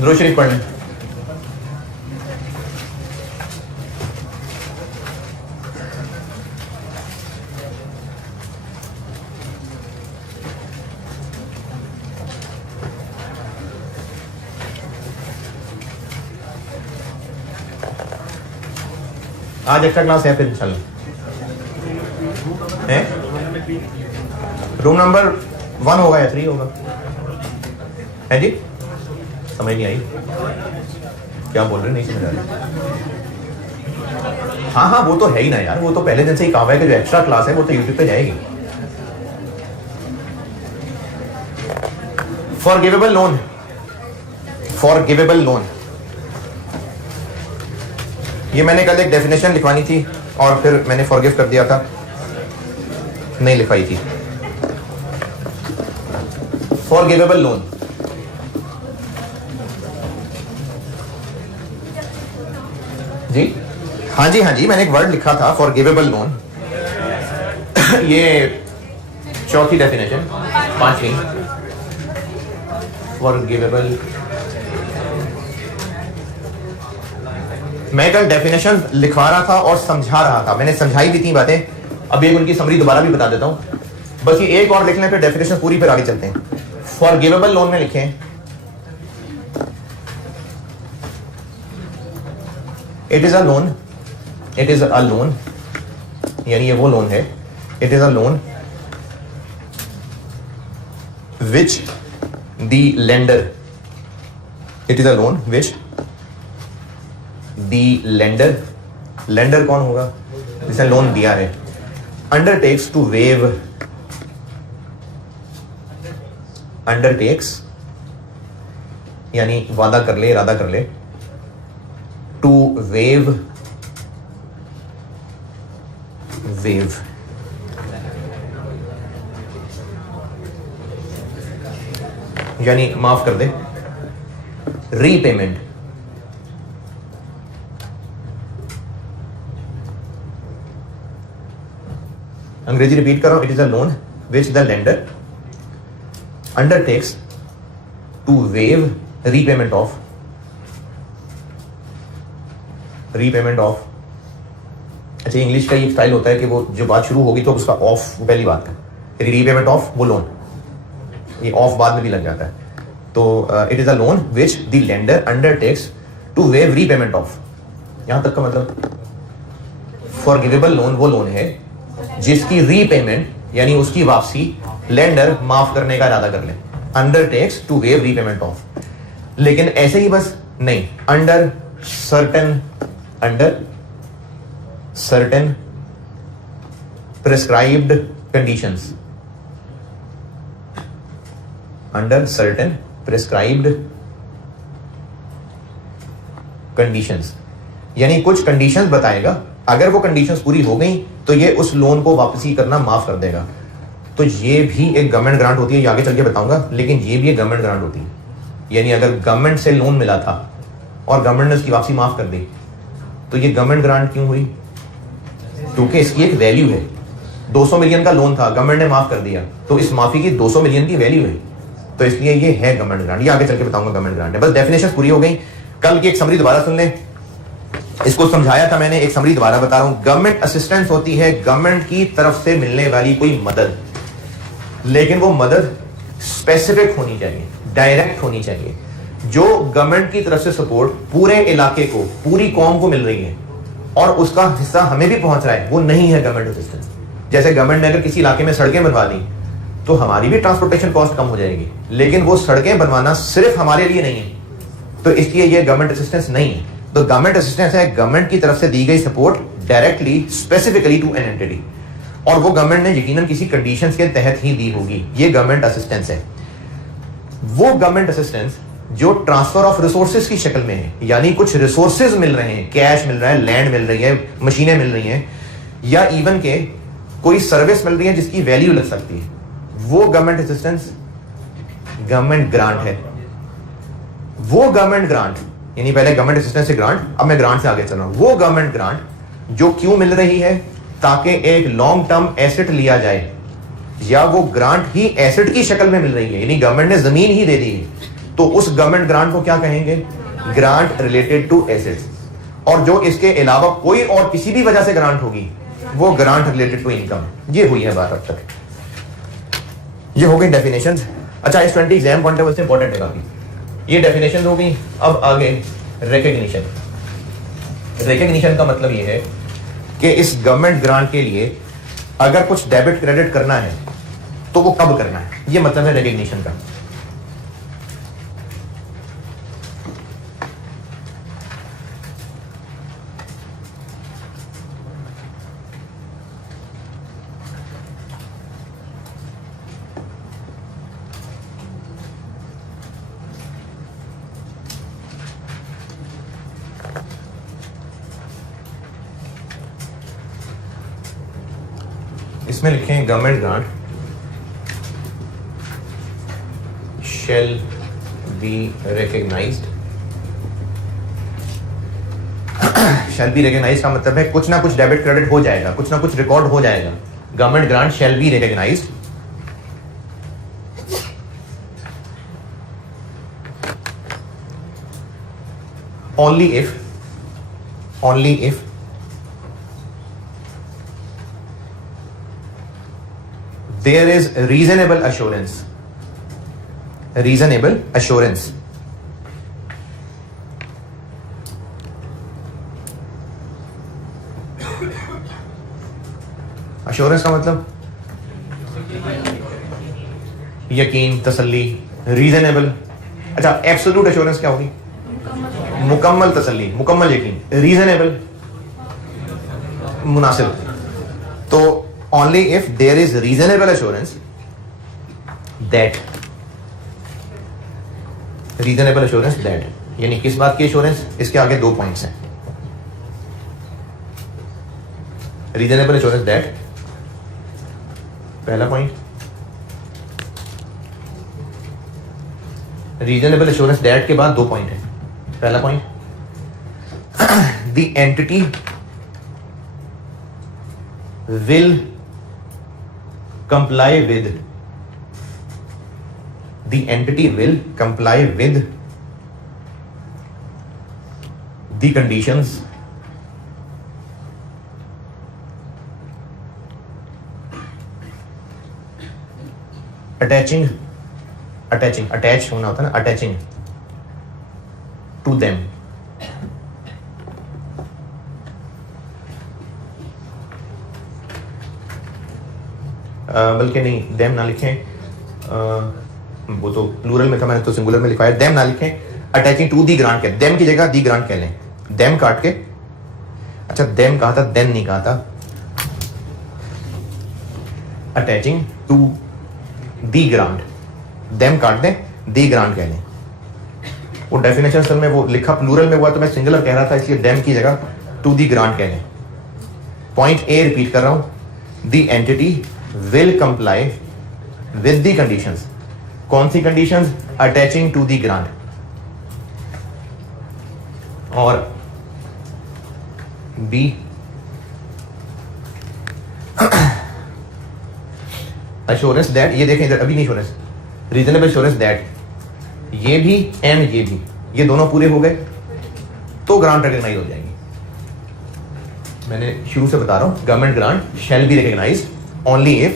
दुरूद शरीफ पढ़ लें। आज एक्स्ट्रा क्लास है फिर इंशाल्लाह है। रूम नंबर 1 होगा या 3 होगा? है जी, समझ नहीं आई क्या बोल रहे, नहीं समझ आ रही। हाँ हाँ वो तो है ही ना यार, वो तो पहले दिन से ही कहा हुआ है कि जो एक्स्ट्रा क्लास है वो तो यूट्यूब पे जाएगी। फॉरगिवेबल लोन, फॉरगिवेबल लोन, ये मैंने कल एक डेफिनेशन लिखवानी थी और फिर मैंने फॉरगिव कर दिया था, नहीं लिखवाई थी। फॉरगिवेबल लोन, जी हाँ जी हाँ जी, मैंने एक वर्ड लिखा था फॉरगिवेबल लोन। ये चौथी डेफिनेशन, 5वीं फॉरगिवेबल। मैं कल डेफिनेशन लिखवा रहा था और समझा रहा था, मैंने समझाई भी 3 बातें, अब एक उनकी समरी दोबारा भी बता देता हूं, बस ये एक और लिख लें फिर डेफिनेशन पूरी, फिर आगे चलते हैं। फॉरगिवेबल लोन में लिखें it is a loan, it is a loan, यानी ये वो लोन है, it is a loan which the lender, it is a loan which the lender, lender कौन होगा जिसने लोन दिया है, अंडरटेक्स टू वेव, अंडरटेक्स यानी वादा कर ले, इरादा कर ले, टू वेव, वेव यानी माफ कर दे, रीपेमेंट, अंग्रेजी रिपीट कर रहा हूं, it is a loan which the lender undertakes to waive repayment of, repayment of. अच्छा इंग्लिश का ये स्टाइल होता है कि वो जो बात शुरू होगी तो उसका ऑफ पहली बात है, रीपेमेंट ऑफ वो लोन, ये ऑफ बाद में भी लग जाता है। तो it is a loan which the lender undertakes to waive repayment of, यहां तक का मतलब फॉरगिवेबल लोन वो लोन है जिसकी रीपेमेंट यानी उसकी वापसी लेंडर माफ करने का इरादा कर ले, undertakes to waive repayment of. लेकिन ऐसे ही बस नहीं, under certain, under certain prescribed conditions, under certain prescribed conditions, यानी कुछ कंडीशंस बताएगा, अगर वो कंडीशंस पूरी हो गई तो ये उस लोन को वापसी करना माफ कर देगा। तो ये भी एक गवर्नमेंट ग्रांट होती है, ये आगे चल के बताऊंगा, लेकिन ये भी एक गवर्नमेंट ग्रांट होती है। यानी अगर गवर्नमेंट से लोन मिला था और गवर्नमेंट ने उसकी वापसी माफ कर दी तो ये गवर्नमेंट ग्रांट क्यों हुई? क्योंकि इसकी एक वैल्यू है। 200 मिलियन का लोन था, गवर्नमेंट ने माफ कर दिया, तो इस माफी की 200 मिलियन की वैल्यू है, तो इसलिए ये है गवर्नमेंट ग्रांट। ये आगे चल के बताऊंगा गवर्नमेंट ग्रांट है। बस डेफिनेशन पूरी हो गई। कल की एक समरी दोबारा सुन लें, इसको समझाया था मैंने, एक समरी दोबारा बता रहा हूं। गवर्नमेंट असिस्टेंस होती है गवर्नमेंट की तरफ से मिलने वाली कोई मदद, लेकिन वो मदद स्पेसिफिक होनी चाहिए, डायरेक्ट होनी चाहिए। जो गवर्नमेंट की तरफ से सपोर्ट पूरे इलाके को, पूरी कौम को मिल रही है और उसका हिस्सा हमें भी पहुंच रहा है, वो नहीं है गवर्नमेंट असिस्टेंस। जैसे गवर्नमेंट ने अगर किसी इलाके में सड़कें बनवा दी तो हमारी भी ट्रांसपोर्टेशन कॉस्ट कम हो जाएगी, लेकिन वो सड़कें बनवाना सिर्फ हमारे लिए नहीं है, तो इसलिए ये गवर्नमेंट असिस्टेंस नहीं है। तो गवर्नमेंट असिस्टेंस है गवर्नमेंट की तरफ से दी गई support directly specifically to an entity, और वो गवर्नमेंट ने यकीनन किसी कंडीशंस के तहत ही दी होगी। ये गवर्नमेंट असिस्टेंस है। वो गवर्नमेंट असिस्टेंस जो ट्रांसफर ऑफ रिसोर्सेज की शक्ल में है, यानी कुछ रिसोर्सेज मिल रहे हैं, कैश मिल रहा है, लैंड मिल रही है, मशीनें मिल रही हैं, या इवन के कोई सर्विस मिल रही है जिसकी वैल्यू लग सकती है, वो गवर्नमेंट असिस्टेंस गवर्नमेंट ग्रांट है। वो गवर्नमेंट ग्रांट, यानी पहले गवर्नमेंट असिस्टेंस से ग्रांट, अब मैं ग्रांट से आगे चल रहा हूं। वो गवर्नमेंट ग्रांट जो क्यों मिल रही है, ताकि एक लॉन्ग टर्म एसेट लिया जाए, या वो ग्रांट ही एसेट की शक्ल में मिल रही है, यानी गवर्नमेंट ने जमीन ही दे दी है, तो उस गवर्नमेंट ग्रांट को क्या कहेंगे? Grant related to assets. और जो इसके अलावा कोई और किसी भी वजह से ग्रांट होगी वो ग्रांट रिलेटेड टू इनकम। ये हुई है बात अब तक। ये हो गई डेफिनेशन। अच्छा, इस 20 एग्जाम पॉइंट ऑफ व्यू से इंपॉर्टेंट है काफी। ये डेफिनेशन हो गई। अब आगे रिकग्निशन। रिकग्निशन का मतलब ये है कि इस गवर्नमेंट ग्रांट के लिए अगर कुछ डेबिट क्रेडिट करना है तो वो कब करना है, ये मतलब है रिकग्निशन का। इसमें लिखें government grant shall be recognised. Shall be recognised का मतलब है कुछ ना कुछ डेबिट क्रेडिट हो जाएगा, कुछ ना कुछ रिकॉर्ड हो जाएगा। Government grant shall be recognised only if there is reasonable assurance assurance का मतलब यकीन, तसल्ली, रीजनेबल। अच्छा, एब्सोल्यूट एश्योरेंस क्या होगी? मुकम्मल तसल्ली, मुकम्मल यकीन। रीजनेबल मुनासिब। तो only if there is reasonable assurance that यानी किस बात की एश्योरेंस? इसके आगे 2 पॉइंट्स हैं। रीजनेबल एश्योरेंस दैट, पहला पॉइंट। रीजनेबल एश्योरेंस दैट के बाद 2 पॉइंट है। पहला point, the entity will comply with the conditions attach होना होता है ना, attaching to them। बल्कि नहीं, देम ना लिखें, वो तो प्लूरल में था, मैंने तो सिंगुलर में लिखा है। देम ना लिखें, अटैचिंग टू दी ग्रांट कह, देम की जगह दी ग्रांट कह लें। देम काट के, अच्छा देम कहा था, देन नहीं कहा था। Attaching to the grant, them काट दें, दी ग्रांट कह लें। वो डेफिनेशन असल में वो लिखा प्लूरल में हुआ तो मैं सिंगुलर कह रहा था, इसलिए देम की जगह टू दी ग्रांट कह लें। पॉइंट ए रिपीट कर रहा हूं, the entity will comply with the conditions। कौन सी conditions? attaching to the grant। और B, assurance that, ये देखें इधर अभी नहीं assurance, reasonable assurance that, ये भी एंड ये भी, ये दोनों पूरे हो गए तो ग्रांट रिकग्नाइज हो जाएगी। मैंने शुरू से बता रहा हूं, government grant shall be recognised only if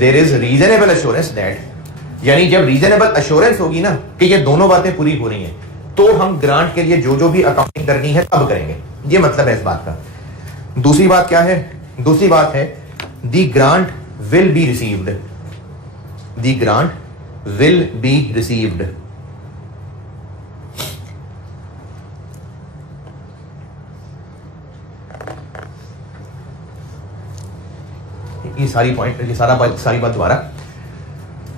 there is reasonable assurance that, यानी जब रीजनेबल अश्योरेंस होगी ना कि ये दोनों बातें पूरी हो रही हैं, तो हम ग्रांट के लिए जो भी अकाउंटिंग करनी है तब करेंगे। ये मतलब है इस बात का। दूसरी बात क्या है? दूसरी बात है the grant will be received. The grant will be received. ये सारी बात दोबारा।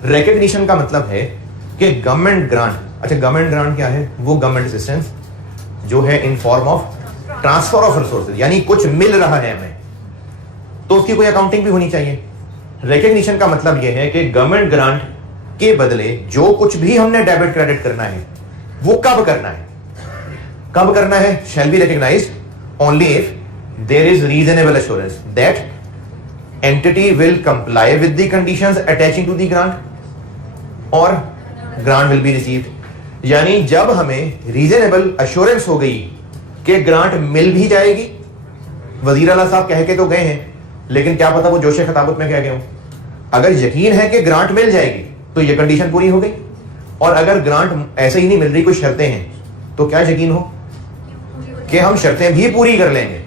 रिकग्निशन का मतलब है कि गवर्नमेंट ग्रांट, अच्छा गवर्नमेंट ग्रांट क्या है? वो गवर्नमेंट असिस्टेंस जो है in form of transfer of resources, यानी कुछ मिल रहा है हमें तो उसकी कोई अकाउंटिंग भी होनी चाहिए। रिकग्निशन का मतलब यह है कि गवर्नमेंट ग्रांट के बदले जो कुछ भी हमने डेबिट क्रेडिट करना है वो कब करना है? कब करना है? Shall be recognised only if there is reasonable assurance that entity will comply with the conditions attaching to the grant, और ग्रांट विल बी रिसीव्ड। यानी जब हमें रीजनेबल अश्योरेंस हो गई कि ग्रांट मिल भी जाएगी, वजीर आला साहब कह के तो गए हैं, लेकिन क्या पता वो जोशे खताबत में कह गए हो। अगर यकीन है कि ग्रांट मिल जाएगी तो ये कंडीशन पूरी हो गई, और अगर ग्रांट ऐसे ही नहीं मिल रही, कुछ शर्तें हैं, तो क्या यकीन हो कि हम शर्तें भी पूरी कर लेंगे।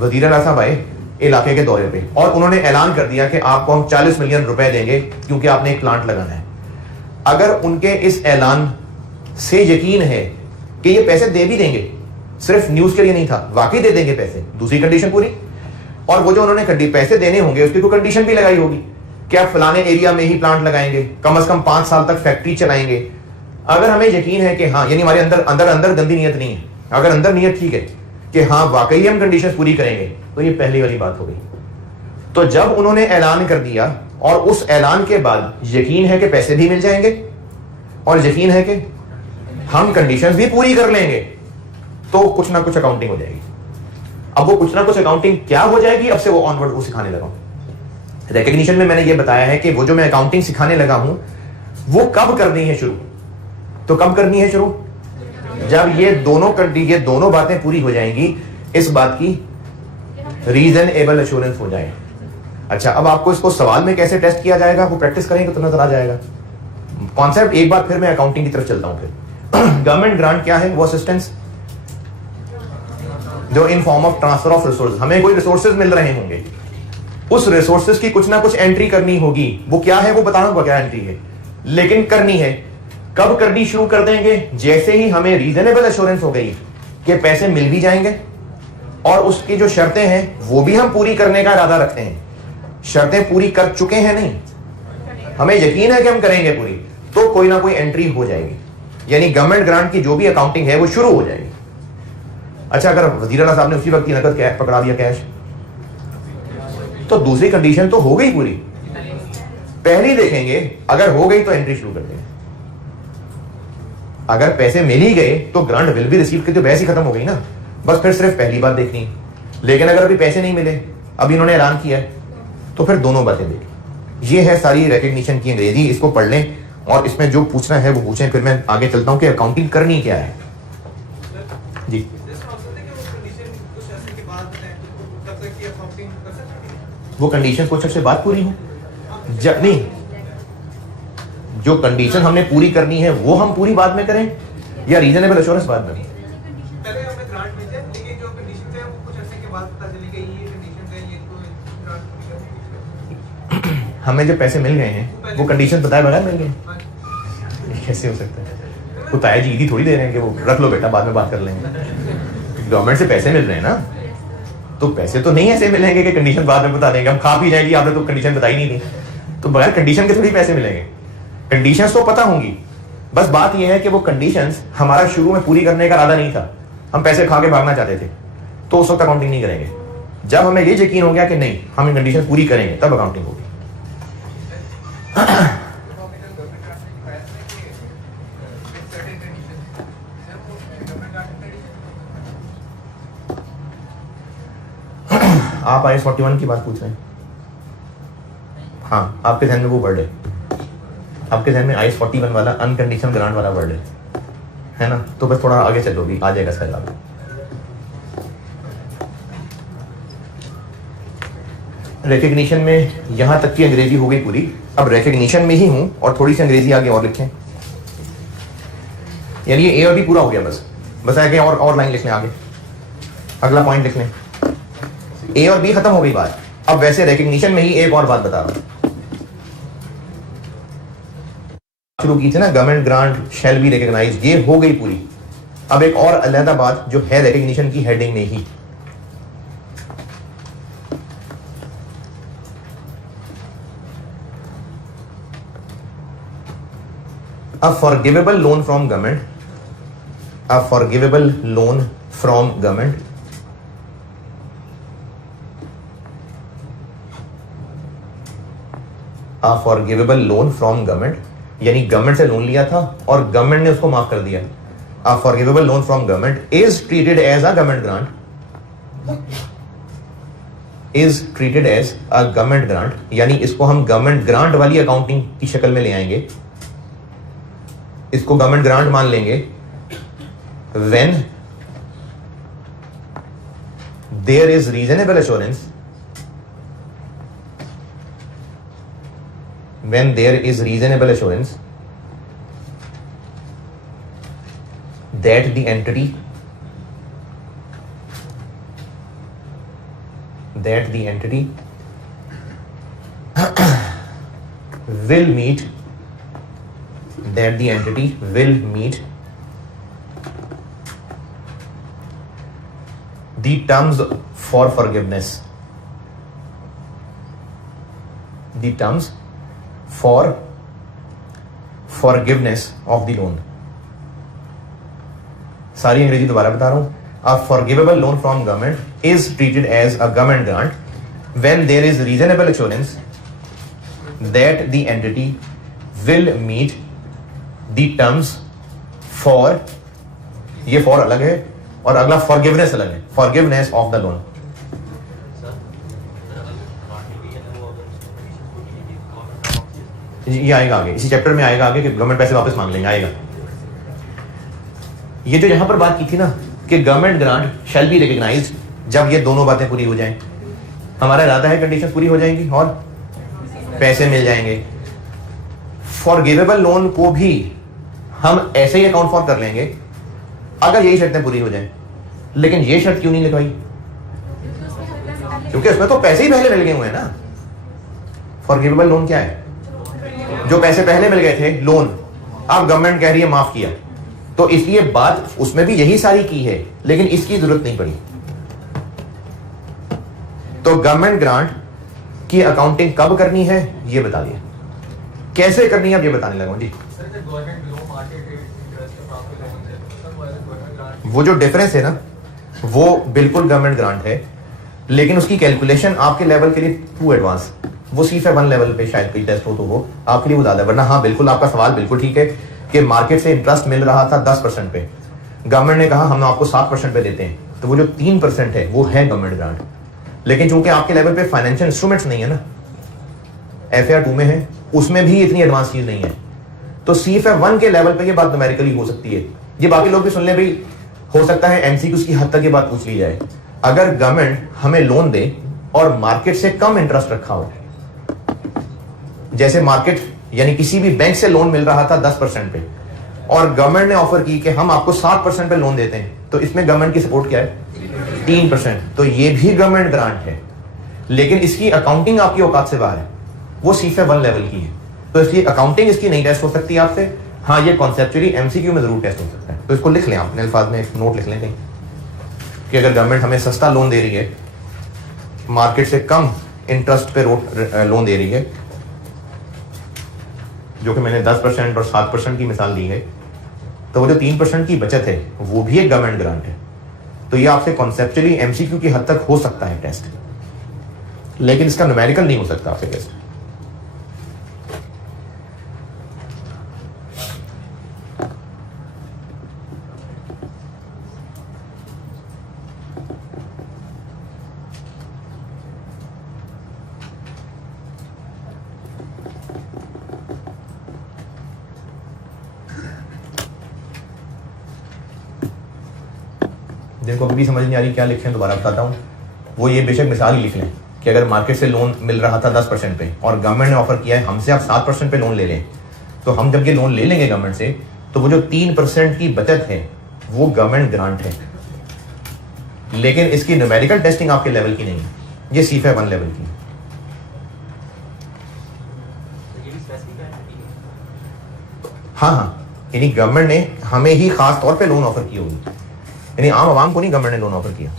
वजीर आला साहब आए इलाके के दौरे पे और उन्होंने ऐलान कर दिया कि आपको हम 40 मिलियन रुपए देंगे क्योंकि आपने एक प्लांट लगाना है। अगर उनके इस ऐलान से यकीन है कि ये पैसे दे भी देंगे, सिर्फ न्यूज के लिए नहीं था, वाकई दे देंगे पैसे, दूसरी कंडीशन पूरी। और वो जो उन्होंने पैसे देने होंगे उसकी कोई कंडीशन भी लगाई होगी कि आप फलाने एरिया में ही प्लांट लगाएंगे, कम से कम 5 साल तक फैक्ट्री चलाएंगे। अगर हमें यकीन है कि हाँ, यानी हमारे अंदर अंदर अंदर गंदी नीयत नहीं है, अगर अंदर नीयत ठीक है कि हाँ वाकई हम कंडीशन पूरी करेंगे, तो ये पहली वाली बात हो गई। तो जब उन्होंने ऐलान कर दिया और उस ऐलान के बाद यकीन है कि पैसे भी मिल जाएंगे और यकीन है कि हम कंडीशंस भी पूरी कर लेंगे, तो कुछ ना कुछ अकाउंटिंग हो जाएगी। अब वो कुछ ना कुछ अकाउंटिंग क्या हो जाएगी, अब से वो ऑनवर्ड वो सिखाने लगा हूं। रिकग्निशन में मैंने ये बताया है कि वो जो मैं अकाउंटिंग सिखाने लगा हूं वो कब करनी है शुरू, तो कब करनी है शुरू, जब ये दोनों बातें पूरी हो जाएंगी, इस बात की रीजनेबल एश्योरेंस हो जाए। अच्छा, अब आपको इसको सवाल में कैसे टेस्ट किया जाएगा, वो प्रैक्टिस करेंगे तो नजर आ जाएगा कॉन्सेप्ट। एक बार फिर मैं अकाउंटिंग की तरफ चलता हूं। फिर गवर्नमेंट ग्रांट क्या है, वो असिस्टेंस जो इन form of transfer of resource, हमें कोई रिसोर्सेज मिल रहे होंगे, उस रिसोर्सेज की कुछ ना कुछ एंट्री करनी होगी। वो क्या है वो बताना होगा क्या एंट्री है, लेकिन करनी है। कब करनी शुरू कर देंगे, जैसे ही हमें रीजनेबल एश्योरेंस हो गई कि पैसे मिल भी जाएंगे और उसकी जो शर्तें हैं वो भी हम पूरी करने का इरादा रखते हैं। शर्तें पूरी कर चुके हैं नहीं, हमें यकीन है कि हम करेंगे पूरी, तो कोई ना कोई एंट्री हो जाएगी, यानी गवर्नमेंट ग्रांट की जो भी अकाउंटिंग है वो शुरू हो जाएगी। अच्छा, अगर वजीर आला साहब ने उसी वक्त की नकद पकड़ा दिया कैश, तो दूसरी कंडीशन तो हो गई पूरी। पहली देखेंगे, अगर हो गई तो एंट्री शुरू कर देंगे। अगर पैसे मिल ही गए तो ग्रांट विल बी रिसीव की तो बहस ही खत्म हो गई ना, बस फिर सिर्फ पहली बात देखनी। लेकिन अगर अभी पैसे नहीं मिले, अभी इन्होंने ऐलान किया है, तो फिर दोनों बातें देखी। ये है सारी रिकग्निशन की अंग्रेजी, इसको पढ़ लें और इसमें जो पूछना है वो पूछें। फिर मैं आगे चलता हूं कि अकाउंटिंग करनी क्या है। जी, वो कंडीशन कुछ से बात पूरी हो नहीं, जो कंडीशन हमने पूरी करनी है वो हम पूरी बाद में करें या रीजनेबल एश्योरेंस बाद में? पहले हमें ग्रांट मिल जाए, लेकिन जो कंडीशन है वो कुछ अर्से के बाद पता चली गई ये कंडीशन है, ये तो ग्रांट मिल गया। हमें जो पैसे मिल गए हैं वो कंडीशन बताए बगैर मिल गए, कैसे हो सकता है? वो ताया जी ईदी थोड़ी दे रहे हैं कि वो रख लो बेटा बाद में बात कर लेंगे। गवर्नमेंट से पैसे मिल रहे हैं ना, तो पैसे तो नहीं ऐसे मिलेंगे कि कंडीशन बाद में बता देंगे, हम खा पी जाएगी, आपने तो कंडीशन बताई नहीं थी, तो बगैर कंडीशन के थोड़ी पैसे मिलेंगे। कंडीशंस तो पता होंगी, बस बात यह है कि वो कंडीशंस हमारा शुरू में पूरी करने का इरादा नहीं था, हम पैसे खा के भागना चाहते थे, तो उस वक्त अकाउंटिंग नहीं करेंगे। जब हमें ये यकीन हो गया कि नहीं हम कंडीशन पूरी करेंगे, तब अकाउंटिंग होगी। आप IAS 41 की बात पूछ रहे हैं? हाँ, आपके ध्यान में वो वर्ड है, आपके ध्यान में IAS 41 वाला अनकंडीशनल ग्रांट वाला वर्ड है ना? तो बस थोड़ा आगे चलो, भी आ जाएगा सर। आगे रिकग्निशन में यहां तक की अंग्रेजी हो गई पूरी। अब रिकग्निशन में ही हूं और थोड़ी सी अंग्रेजी आगे और लिखें, यानी ये A और B पूरा हो गया। बस आगे और लाइन लिख लें, आगे अगला पॉइंट लिख लें। A और B खत्म हो गई बात। अब वैसे रिकग्निशन में ही एक और बात बता रहा हूं, शुरू की थी ना, government grant shall be recognised, ये हो गई पूरी। अब एक और अलहदा बात जो है रिकग्निशन की हेडिंग में ही, a forgivable loan from government, a forgivable loan from government a forgivable loan from government, यानी गवर्नमेंट से लोन लिया था और गवर्नमेंट ने उसको माफ कर दिया। A forgivable loan from government is treated as a government grant, is treated as a government grant, यानी इसको हम गवर्नमेंट ग्रांट वाली अकाउंटिंग की शक्ल में ले आएंगे। इसको गवर्नमेंट ग्रांट मान लेंगे when there is reasonable assurance, when there is reasonable assurance that the entity will meet the terms for forgiveness, the terms for forgiveness of the loan. सारी अंग्रेजी दोबारा बता रहा हूं. A forgivable loan from government is treated as a government grant when there is reasonable assurance that the entity will meet the terms for, ये for अलग है और अगला forgiveness अलग है, forgiveness of the loan. ये आएगा आगे, इसी चैप्टर में आएगा आगे कि गवर्नमेंट पैसे वापस मांग लेंगे, आएगा. ये जो यहां पर बात की थी ना कि government grant shall be recognised, जब ये दोनों बातें पूरी हो जाएं, हमारा इरादा है कंडीशन पूरी हो जाएंगी और पैसे मिल जाएंगे. फॉरगिवेबल लोन को भी हम ऐसे ही अकाउंट फॉर कर लेंगे अगर यही शर्तें पूरी हो जाएं. लेकिन ये शर्त क्यों नहीं लिखवाई? क्योंकि उसमें तो पैसे ही पहले मिल गए हुए हैं ना. फॉरगिवेबल लोन क्या है? जो पैसे पहले मिल गए थे लोन, अब गवर्नमेंट कह रही है माफ किया, तो इसलिए बात उसमें भी यही सारी की है, लेकिन इसकी जरूरत नहीं पड़ी. तो गवर्नमेंट ग्रांट की अकाउंटिंग कब करनी है ये बता दिया, कैसे करनी है अब ये बताने लगा हूं जी. वो जो डिफरेंस है ना वो बिल्कुल गवर्नमेंट ग्रांट है, लेकिन उसकी कैलकुलेशन आपके लेवल के लिए टू एडवांस, वो सिर्फ 1 लेवल पे शायद कोई टेस्ट हो तो वो आपके लिए वो ज्यादा. वरना हाँ बिल्कुल आपका सवाल बिल्कुल ठीक है कि मार्केट से इंटरेस्ट मिल रहा था 10% पे, गवर्नमेंट ने कहा हम आपको 7% पे देते हैं, तो वो जो 3% है वो है गवर्नमेंट ग्रांट. लेकिन चूंकि आपके लेवल पे फाइनेंशियल इंस्ट्रूमेंट्स नहीं है ना, FAR 2 में है, उसमें भी इतनी एडवांस चीज नहीं है, तो CFA 1 के लेवल पे ये बात न्यूमेरिकली हो सकती है. ये बाकी लोग भी सुन ले भाई, हो सकता है MCQ की हद तक ये बात पूछ ली जाए. अगर गवर्नमेंट हमें लोन दे और मार्केट से कम इंटरेस्ट रखा हो, जैसे मार्केट यानी किसी भी बैंक से लोन मिल रहा था 10% पे और गवर्नमेंट ने ऑफर की कि हम आपको 7% पे लोन देते हैं, तो इसमें गवर्नमेंट की सपोर्ट क्या है? 3%. तो ये भी गवर्नमेंट ग्रांट है, लेकिन इसकी अकाउंटिंग आपकी औकात से बाहर है, वो CFA 1 लेवल की है, तो इसलिए अकाउंटिंग इसकी नहीं टेस्ट हो सकती आपसे. हाँ ये कॉन्सेप्चुअली MCQ में जरूर टेस्ट हो सकता है, तो इसको लिख लें आप अपने अल्फाज में, एक नोट लिख लें कहीं कि अगर गवर्नमेंट हमें सस्ता लोन दे रही है, मार्केट से कम इंटरेस्ट पे लोन दे रही है, जो कि मैंने 10% और 7% की मिसाल दी है, तो वो जो 3% की बचत है वो भी एक गवर्नमेंट ग्रांट है. तो ये आपसे कॉन्सेप्चुअली MCQ की हद तक हो सकता है टेस्ट, लेकिन इसका न्यूमेरिकल नहीं हो सकता आपसे टेस्ट. जिनको अभी भी समझ नहीं आ रही क्या लिखें दोबारा बताता हूँ. वो ये बेशक मिसाल ही लिख लें कि अगर मार्केट से लोन मिल रहा था 10% पे और गवर्नमेंट ने ऑफर किया है हमसे आप 7% पे लोन ले लें, तो हम जब ये लोन ले लेंगे गवर्नमेंट से, तो वो जो 3% की बचत है वो गवर्नमेंट ग्रांट है, लेकिन इसकी न्यूमेरिकल टेस्टिंग आपके लेवल की नहीं है, ये CFA 1 लेवल की. हाँ हाँ, यानी गवर्नमेंट ने हमें ही खास तौर पे लोन ऑफर की होगी, यानी आम आवाम को नहीं गवर्नमेंट ने लोन ऑफर किया.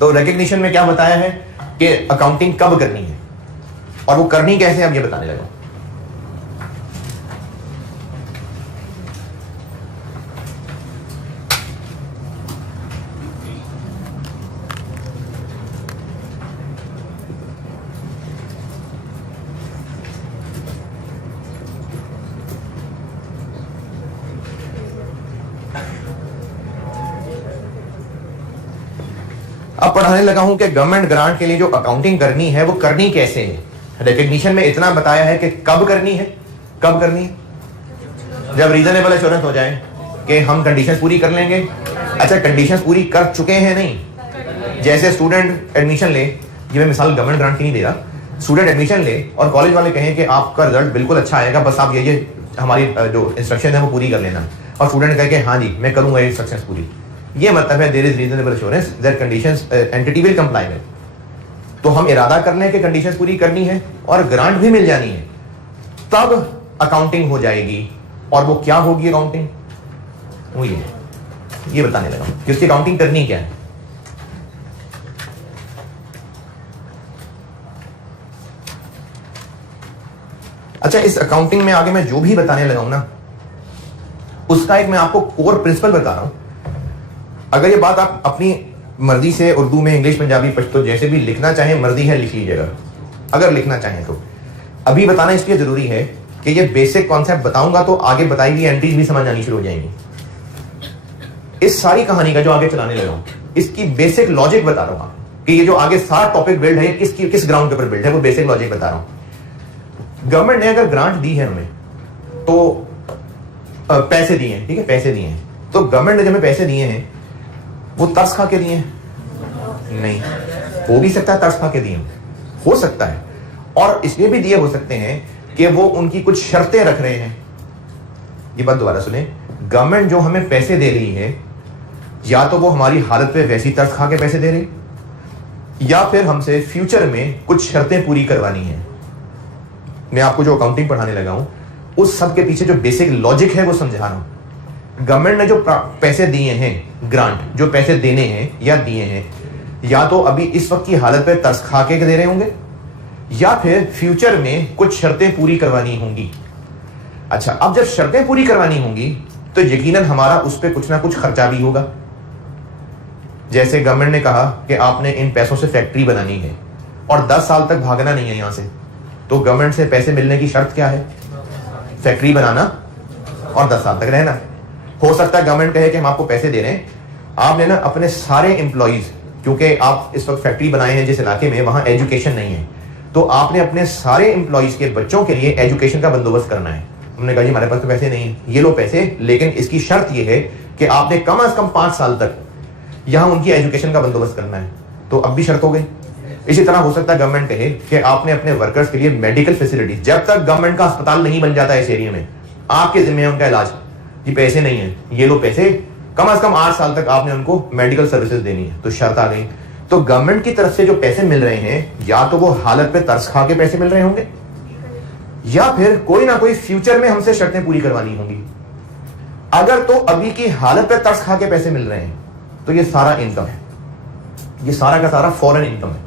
तो रिकग्निशन में क्या बताया है कि अकाउंटिंग कब करनी है और वो करनी कैसे, अब ये बताने लगा. पढ़ाने लगा हूं कि गवर्नमेंट ग्रांट के लिए जो अकाउंटिंग करनी है वो करनी कैसे है। रिकग्निशन में इतना बताया है कि कब करनी है, कब करनी है जब रीजनेबल एश्योरेंस हो जाए कि हम कंडीशंस पूरी कर लेंगे। अच्छा, कंडीशंस पूरी कर चुके हैं नहीं, जैसे स्टूडेंट एडमिशन ले, ये मैं मिसाल गवर्नमेंट ग्रांट की नहीं दे रहा, स्टूडेंट एडमिशन ले और कॉलेज वाले कहें कि आपका रिजल्ट बिल्कुल अच्छा आएगा, बस आप ये हमारी जो इंस्ट्रक्शन है वो पूरी कर लेना, और स्टूडेंट कहे कि हाँ जी मैं करूंगा ये इंस्ट्रक्शंस पूरी, ये मतलब है there is reasonable assurance that conditions entity will comply with. तो हम इरादा कर लें कि कंडीशंस पूरी करनी है और ग्रांट भी मिल जानी है, तब अकाउंटिंग हो जाएगी। और वो क्या होगी अकाउंटिंग, वो ये बताने लगा कि उसकी अकाउंटिंग करनी क्या है। अच्छा, इस अकाउंटिंग में आगे मैं जो भी बताने लगा हूं ना, उसका एक मैं आपको कोर प्रिंसिपल बता रहा हूं। अगर ये बात आप अपनी मर्जी से उर्दू में, इंग्लिश, पंजाबी, पश्तो जैसे भी लिखना चाहें, मर्जी है लिख लीजिएगा अगर लिखना चाहें तो। अभी बताना इसलिए जरूरी है कि ये बेसिक कॉन्सेप्ट बताऊंगा तो आगे बताई हुई एंट्रीज भी समझ आनी शुरू हो जाएंगी। इस सारी कहानी का जो आगे चलाने लगा हूं, इसकी बेसिक लॉजिक बता रहा हूं कि ये जो आगे सारा टॉपिक बिल्ड है किस ग्राउंड के ऊपर बिल्ड है, वो बेसिक लॉजिक बता रहा हूं। गवर्नमेंट ने अगर ग्रांट दी है हमें तो पैसे दिए हैं, ठीक है, पैसे दिए हैं, तो गवर्नमेंट ने जो हमें पैसे दिए हैं वो तरस खा के दिए हैं? नहीं, हो भी सकता है तरस खा के दिए हो सकता है, और इसलिए भी दिए हो सकते हैं कि वो उनकी कुछ शर्तें रख रहे हैं। ये बात दोबारा सुने, गवर्नमेंट जो हमें पैसे दे रही है, या तो वो हमारी हालत पे वैसी तरस खा के पैसे दे रही, या फिर हमसे फ्यूचर में कुछ शर्तें पूरी करवानी है। मैं आपको जो अकाउंटिंग पढ़ाने लगा हूं उस सब के पीछे जो बेसिक लॉजिक है वो समझा रहा हूं। गवर्नमेंट ने जो पैसे दिए हैं, ग्रांट जो पैसे देने हैं या दिए हैं, या तो अभी इस वक्त की हालत पे तरस खा के दे रहे होंगे, या फिर फ्यूचर में कुछ शर्तें पूरी करवानी होंगी। अच्छा, अब जब शर्तें पूरी करवानी होंगी तो यकीनन हमारा उस पर कुछ ना कुछ खर्चा भी होगा। जैसे गवर्नमेंट ने कहा कि आपने इन पैसों से फैक्ट्री बनानी है और 10 साल तक भागना नहीं है यहां से, तो गवर्नमेंट से पैसे मिलने की शर्त क्या है? फैक्ट्री बनाना और 10 साल तक रहना। हो सकता है गवर्नमेंट कहे कि हम आपको पैसे दे रहे हैं, आपने ना अपने सारे एम्प्लॉइज, क्योंकि आप इस वक्त फैक्ट्री बनाए हैं जिस इलाके में, वहां एजुकेशन नहीं है, तो आपने अपने सारे एम्प्लॉइज के बच्चों के लिए एजुकेशन का बंदोबस्त करना है। हमने कहा जी हमारे पास तो पैसे नहीं है, ये लो पैसे, लेकिन इसकी शर्त यह है कि आपने कम से कम 5 साल तक यहां उनकी एजुकेशन का बंदोबस्त करना है। तो अब भी शर्त हो गई। इसी तरह हो सकता है गवर्नमेंट कहे कि आपने अपने वर्कर्स के लिए मेडिकल फैसिलिटीज, जब तक गवर्नमेंट का अस्पताल नहीं बन जाता इस एरिया में, आपके जिम्मे है उनका इलाज। ये पैसे नहीं है, ये लो पैसे, कम से कम 8 साल तक आपने उनको मेडिकल सर्विसेज देनी है। तो शर्त आ गई। तो गवर्नमेंट की तरफ से जो पैसे मिल रहे हैं, या तो वो हालत पे तरस खा के पैसे मिल रहे होंगे, या फिर कोई ना कोई फ्यूचर में हमसे शर्तें पूरी करवानी होंगी। अगर तो अभी की हालत पे तरस खा के पैसे मिल रहे हैं तो ये सारा इनकम है, ये सारा का सारा फॉरेन इनकम है।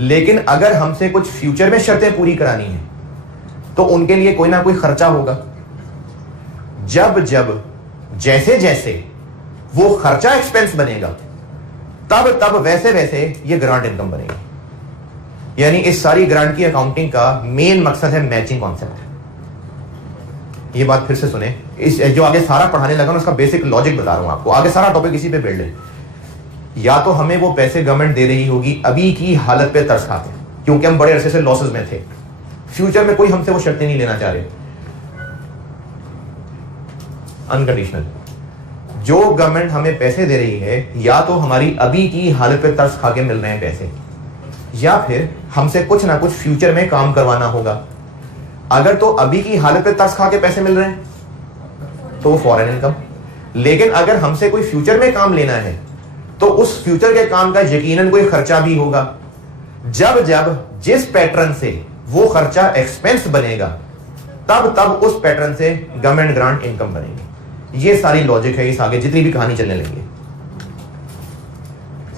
लेकिन अगर हमसे कुछ फ्यूचर में शर्तें पूरी करानी है तो उनके लिए कोई ना कोई खर्चा होगा। जब जब जैसे जैसे वो खर्चा एक्सपेंस बनेगा, तब तब वैसे वैसे ये ग्रांट इनकम बनेगी। यानी इस सारी ग्रांट की अकाउंटिंग का मेन मकसद है मैचिंग कॉन्सेप्ट। ये बात फिर से सुने, इस जो आगे सारा पढ़ाने लगा ना उसका बेसिक लॉजिक बता रहा हूं आपको। आगे सारा टॉपिक इसी पे बिल्ड है। या तो हमें वो पैसे गवर्नमेंट दे रही होगी अभी की हालत पे तरस खाते, क्योंकि हम बड़े अरसे से लॉसेस में थे, फ्यूचर में कोई हमसे वो शर्तें नहीं लेना चाह रहे, अनकंडीशनल। जो गवर्नमेंट हमें पैसे दे रही है, या तो हमारी अभी की हालत पे तरस खा के मिल रहे हैं पैसे, या फिर हमसे कुछ ना कुछ फ्यूचर में काम करवाना होगा। अगर तो अभी की हालत पे तरस खा के पैसे मिल रहे हैं तो फॉरेन इनकम। लेकिन अगर हमसे कोई फ्यूचर में काम लेना है तो उस फ्यूचर के काम का यकीनन कोई खर्चा भी होगा। जब जब जिस पैटर्न से वो खर्चा एक्सपेंस बनेगा, तब तब उस पैटर्न से गवर्नमेंट ग्रांट इनकम बनेगी। ये सारी लॉजिक है, इस आगे जितनी भी कहानी चलने लगी।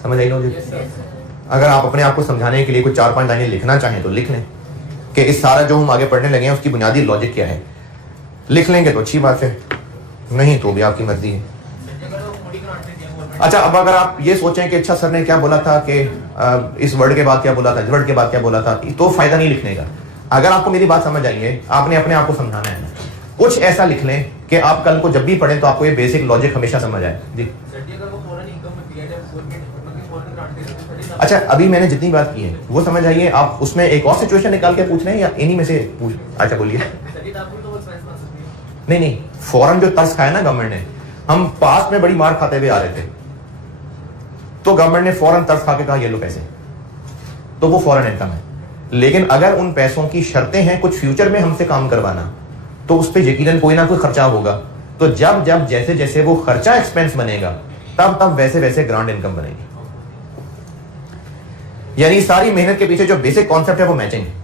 समझ आई लॉजिक? अगर आप अपने आप को समझाने के लिए कुछ 4-5 लाइनें लिखना चाहें तो लिख लें कि इस सारा जो हम आगे पढ़ने लगे हैं उसकी बुनियादी लॉजिक क्या है। लिख लेंगे तो अच्छी बात है, नहीं तो भी आपकी मर्जी है। अच्छा, अब अगर आप ये सोचें कि अच्छा सर ने क्या बोला था कि इस वर्ड के बाद क्या बोला था, इस वर्ड के बाद क्या बोला था, तो फायदा नहीं लिखने का। अगर आपको मेरी बात समझ आई है, आपने अपने आप को समझाना है, कुछ ऐसा लिख लें कि आप कल को जब भी पढ़ें तो आपको ये बेसिक लॉजिक हमेशा समझ आए। जी अच्छा, अभी मैंने जितनी बात की है वो समझ आइए। आप उसमें एक और सिचुएशन निकाल के पूछ रहे हैं या इन्हीं में से पूछ? अच्छा बोलिए। नहीं नहीं, फौरन जो तर्स खाया ना गवर्नमेंट ने, हम पास में बड़ी मार खाते हुए आ रहे थे, तो गवर्नमेंट ने फौरन तर्स खा के कहा ये लो पैसे, तो वो फौरन इनकम है। लेकिन अगर उन पैसों की शर्तें हैं कुछ फ्यूचर में हमसे काम करवाना, तो उस पर यकीनन कोई ना कोई खर्चा होगा। तो जब जब जैसे जैसे वो खर्चा एक्सपेंस बनेगा, तब तब वैसे वैसे ग्रांट इनकम बनेगी। यानी सारी मेहनत के पीछे जो बेसिक कॉन्सेप्ट है वो मैचिंग है।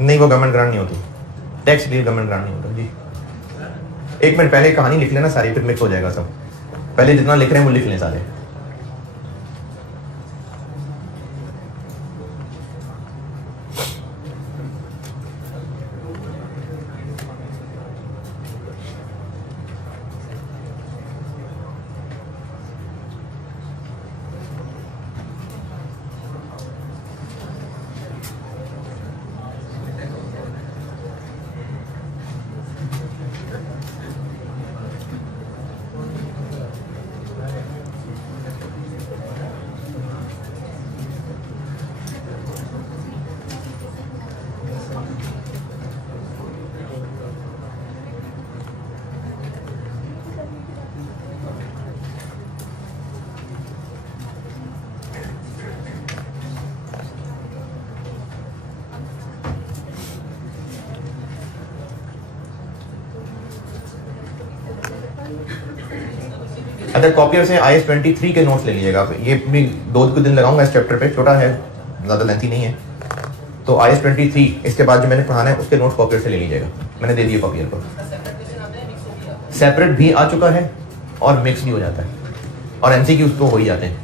नहीं, वो गवर्नमेंट ग्रांट नहीं होती, टैक्स रिलीफ गवर्नमेंट ग्रांट नहीं होता जी। एक मिनट पहले कहानी लिख लेना सारी, फिर मिक्स हो जाएगा सब। पहले जितना लिख रहे हैं वो लिख लें सारे। अगर कॉपियर से IS 23 के नोट्स ले लीजिएगा। ये भी 2 दिन लगाऊंगा इस चैप्टर पे, छोटा है, ज़्यादा लेंथी नहीं है। तो IS 23 इसके बाद जो मैंने पढ़ाना है उसके नोट्स कॉपियर से ले लीजिएगा, मैंने दे दिए कॉपियर को। सेपरेट भी आ चुका है और मिक्स भी हो जाता है, और MCQ उसको हो ही जाते हैं।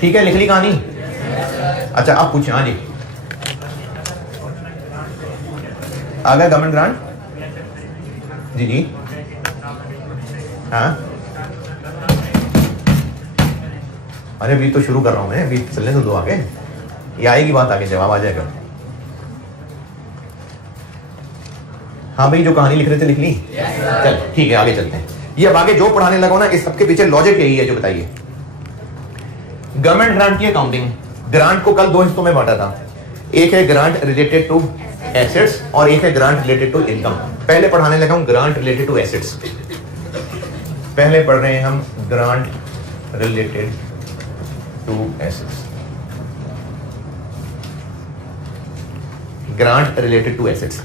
ठीक है, लिख ली कहानी। अच्छा आप पूछें। हाँ जी, आ गया गवर्नमेंट ग्रांट? जी जी, हाँ। अरे अभी तो शुरू कर रहा हूँ मैं, अभी चलने तो दो आगे, ये आएगी बात आगे, जवाब आ जाएगा। हाँ भाई, जो कहानी लिख रहे थे लिख ली? चल ठीक है, आगे चलते हैं। ये अब आगे जो पढ़ाने लगा ना, इस सबके पीछे लॉजिक यही है जो बताइए। गवर्नमेंट ग्रांट की अकाउंटिंग, ग्रांट को कल 2 हिस्सों में बांटा था। एक है ग्रांट रिलेटेड टू एसेट्स और एक है ग्रांट रिलेटेड टू इनकम। पहले पढ़ाने लगा हूं ग्रांट रिलेटेड टू एसेट्स। पहले पढ़ रहे हैं हम grant related to assets. Grant related to assets,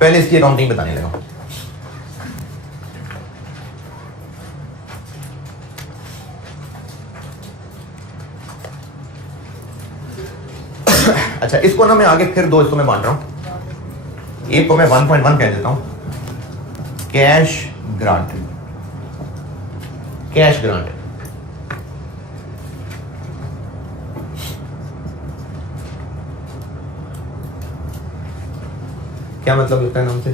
पहले इसकी अकाउंटिंग बताने लगा। अच्छा, इसको ना मैं आगे फिर 2 हिस्सों में बांट रहा हूं। एक को मैं 1.1 कह देता हूं, कैश ग्रांट। कैश ग्रांट क्या मतलब इसका नाम से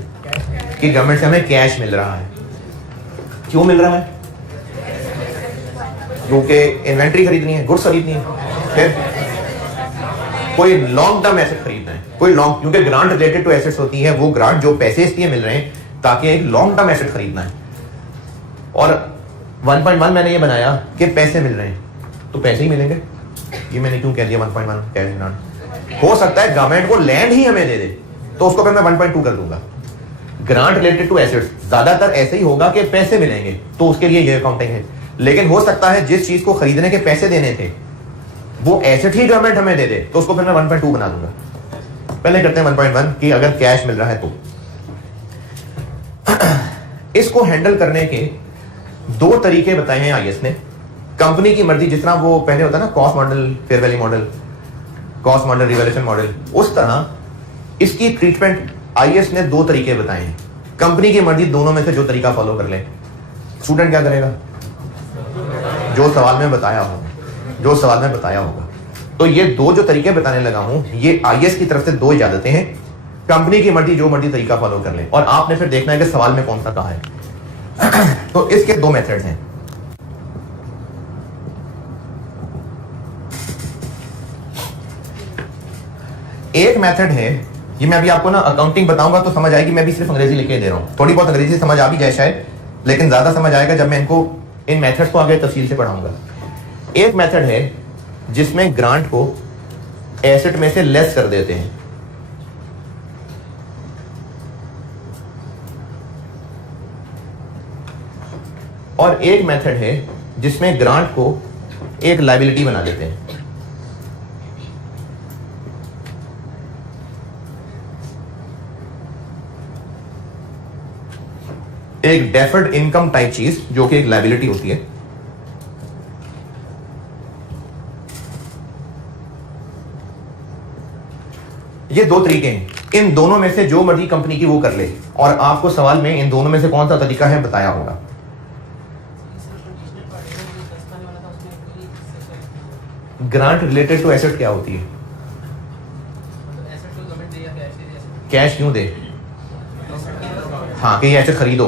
कि गवर्नमेंट से हमें कैश मिल रहा है। क्यों मिल रहा है? क्योंकि इन्वेंट्री खरीदनी है, गुड्स खरीदनी है, फिर कोई लॉन्ग टर्म एसेट खरीदना है, कोई लॉन्ग, क्योंकि ग्रांट रिलेटेड टू एसेट्स होती है, वो ग्रांट जो पैसे इसलिए मिल रहे हैं ताकि एक लॉन्ग टर्म एसेट खरीदना है। और 1.1 मैंने ये बनाया कि पैसे मिल रहे हैं तो पैसे ही मिलेंगे। ये मैंने क्यों कह दिया 1.1 कैश ग्रांट? हो सकता है गवर्नमेंट को लैंड ही हमें दे दे तो उसको फिर मैं 1.2 कर दूंगा। ग्रांट रिलेटेड टू एसेट्स ज्यादातर ऐसे ही होगा कि पैसे मिलेंगे तो उसके लिए ये अकाउंटिंग है। लेकिन हो सकता है जिस चीज को खरीदने के पैसे देने थे वो एसेट ही गवर्नमेंट हमें दे दे तो उसको फिर मैं 1.2 बना दूंगा। पहले करते हैं 1.1 कि अगर कैश मिल रहा है तो इसको हैंडल करने के दो तरीके बताए हैं आईएएस ने। कंपनी की मर्जी, जिस तरह वो पहले होता है ना cost model, fair value model, cost model, revaluation model, उस तरह इसकी ट्रीटमेंट आईएएस ने दो तरीके बताए हैं। कंपनी की मर्जी दोनों में से जो तरीका फॉलो कर ले। स्टूडेंट क्या करेगा? जो सवाल में बताया होगा। तो ये दो जो तरीके बताने लगा हूं ये आईएएस की तरफ से दो इजाजतें हैं। कंपनी की मर्जी जो मर्जी तरीका फॉलो कर ले और आपने फिर देखना है कि सवाल में कौन सा कहा है। तो इसके दो मेथड्स हैं। एक मेथड है, ये मैं अभी आपको ना अकाउंटिंग बताऊंगा तो समझ आएगी, मैं भी सिर्फ अंग्रेजी लिखे दे रहा हूं। थोड़ी बहुत अंग्रेजी समझ आ भी जाए शायद, लेकिन ज्यादा समझ आएगा जब मैं इनको इन मेथड्स को आगे तफसील से पढ़ाऊंगा। एक मेथड है जिसमें ग्रांट को एसेट में से लेस कर देते हैं। और एक मेथड है जिसमें ग्रांट को एक लायबिलिटी बना देते हैं। एक डेफर्ड इनकम टाइप चीज जो कि एक लायबिलिटी होती है। ये दो तरीके हैं, इन दोनों में से जो मर्जी कंपनी की वो कर ले और आपको सवाल में इन दोनों में से कौन सा तरीका है बताया होगा। ग्रांट रिलेटेड टू एसेट क्या होती है? कैश क्यों दे? हाँ कि ये एसेट खरीदो,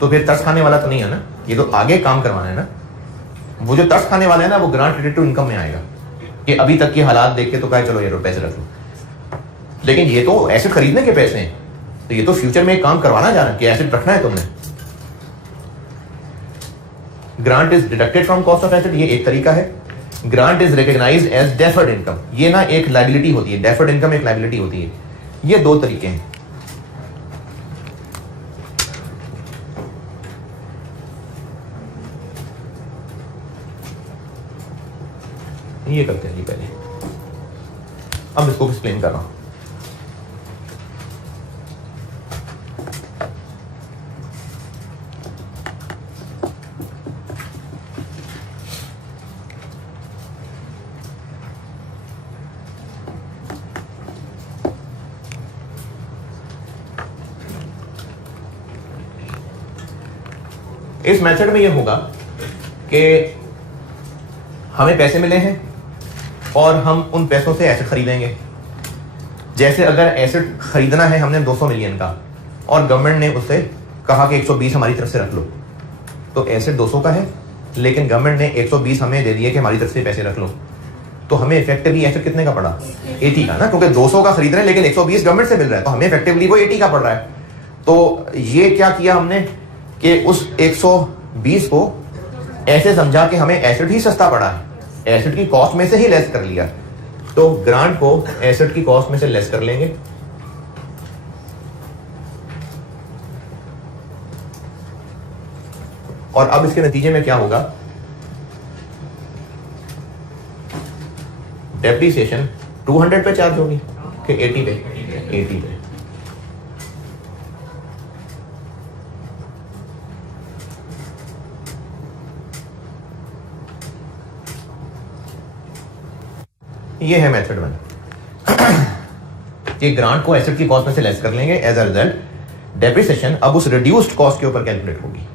तो फिर तरस खाने वाला तो नहीं है ना, ये तो आगे काम करवाना है ना। वो जो तरस खाने वाला है ना वो ग्रांट रिलेटेड टू इनकम में आएगा कि अभी तक के हालात देख के तो कहे चलो ये पैसे रख लो, लेकिन ये तो एसेट खरीदने के पैसे हैं, तो ये तो फ्यूचर में एक काम करवाना जा रहा है कि एसेट रखना है तुमने। Grant is deducted from cost of asset, ये एक तरीका है। Grant is recognised as deferred income, ये ना एक लायबिलिटी होती है, डेफर्ड इनकम एक लायबिलिटी होती है। ये दो तरीके हैं। ये करते हैं जी पहले, अब इसको एक्सप्लेन कर रहा हूं। इस मेथड में यह होगा कि हमें पैसे मिले हैं और हम उन पैसों से एसेट खरीदेंगे। जैसे अगर एसेट खरीदना है हमने 200 मिलियन का और गवर्नमेंट ने उससे कहा कि 120 हमारी तरफ से रख लो, तो एसेट 200 का है लेकिन गवर्नमेंट ने 120 हमें दे दिए कि हमारी तरफ से पैसे रख लो, तो हमें इफेक्टिवली एसेट कितने का पड़ा? 80 का ना, क्योंकि 200 का खरीद रहे हैं लेकिन 120 गवर्नमेंट से मिल रहा है, तो हमें इफेक्टिवली वो 80 का पड़ रहा है। तो ये क्या किया हमने कि उस 120 को ऐसे समझा कि हमें एसेट ही सस्ता पड़ा है, एसेट की कॉस्ट में से ही लेस कर लिया, तो ग्रांट को एसेट की कॉस्ट में से लेस कर लेंगे। और अब इसके नतीजे में क्या होगा? डेप्रिसिएशन 200 पे चार्ज होगी कि 80 पे? 80 पे। ये है मेथड 1 कि ग्रांट को एसेट की कॉस्ट में से लेस कर लेंगे, एज अ रिजल्ट डेप्रिसिएशन अब उस रिड्यूस्ड कॉस्ट के ऊपर कैलकुलेट होगी।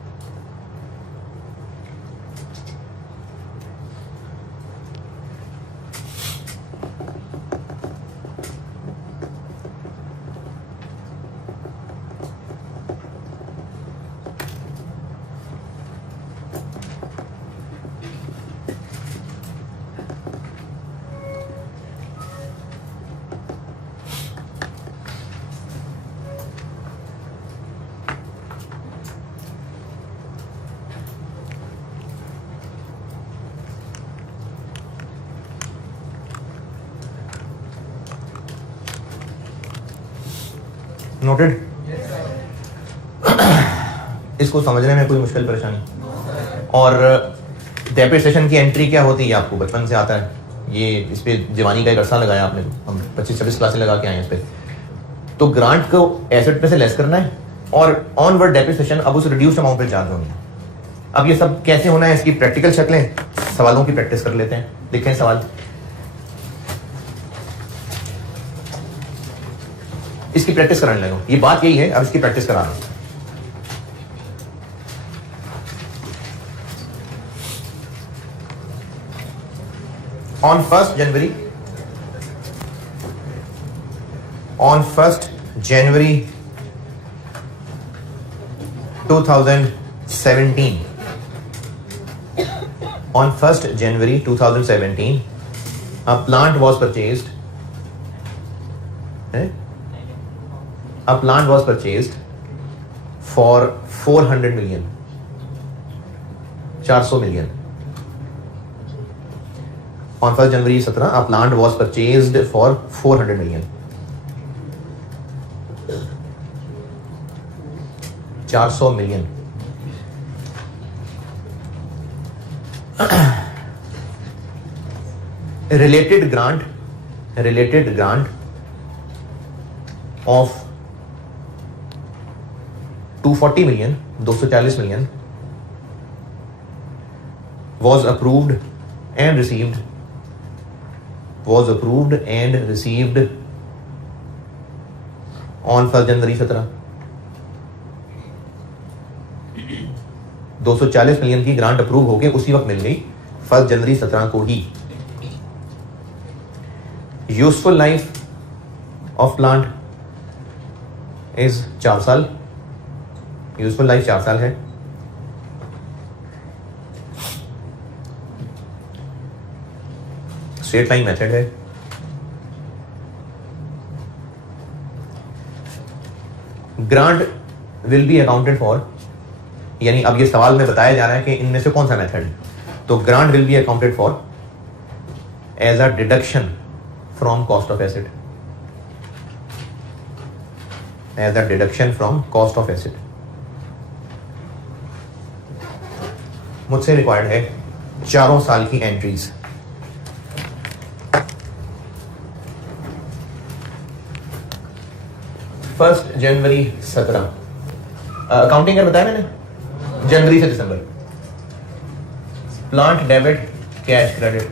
नोटेड? इसको समझने में कोई मुश्किल परेशानी? और डेप्रिसिएशन की एंट्री क्या होती है आपको बचपन से आता है, ये इस पे जवानी का एक अरसा लगाया आपने, हम 25-26 क्लासें लगा के आए हैं इस पे। तो ग्रांट को एसेट पे से लेस करना है और ऑनवर्ड डेप्रिसिएशन अब उस रिड्यूस्ड अमाउंट पे चार्ज होनी है। अब ये सब कैसे होना है, इसकी प्रैक्टिकल शक्लें, सवालों की प्रैक्टिस कर लेते हैं। लिखें सवाल। इसकी प्रैक्टिस कराने लगा, ये बात यही है, अब इसकी प्रैक्टिस करा रहा हूं। On 1st January 2017, on 1st January 2017, a plant was purchased. A plant was purchased for 400 million, 400 million. On 1st January 17, a plant was purchased for 400 million. 400 million. Related grant of 240 million, 240 million was approved and received on 1st January 17. 240 million की grant approve होके उसी वक्त मिल गई 1 जनवरी 17 को ही। Useful life of plant is 4 साल, यूजफुल लाइफ 4 साल है। स्ट्रेट लाइन मेथड है। Grant will be accounted for, यानी अब ये सवाल में बताया जा रहा है कि इनमें से कौन सा मेथड है। तो grant will be accounted for as a deduction from cost of asset, as a deduction from cost of asset. मुझसे रिक्वायर्ड है 4 साल की एंट्रीज। फर्स्ट जनवरी 17 अकाउंटिंग कर बताया मैंने, जनवरी से दिसंबर। प्लांट डेबिट कैश क्रेडिट,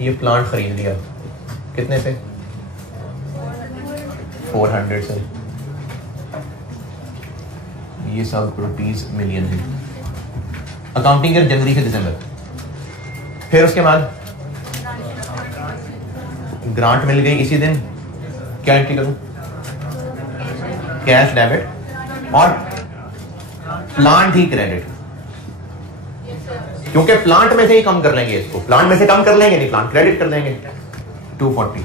ये प्लांट खरीद लिया कितने से? 400 से। ये सब रुपीज मिलियन है। अकाउंटिंग कर जनवरी से दिसंबर। फिर उसके बाद ग्रांट मिल गई इसी दिन, क्या एंट्री करूं? कैश डेबिट और प्लांट ही क्रेडिट, क्योंकि प्लांट में से ही कम कर लेंगे इसको, प्लांट में से कम कर लेंगे नहीं, प्लांट क्रेडिट कर देंगे 240।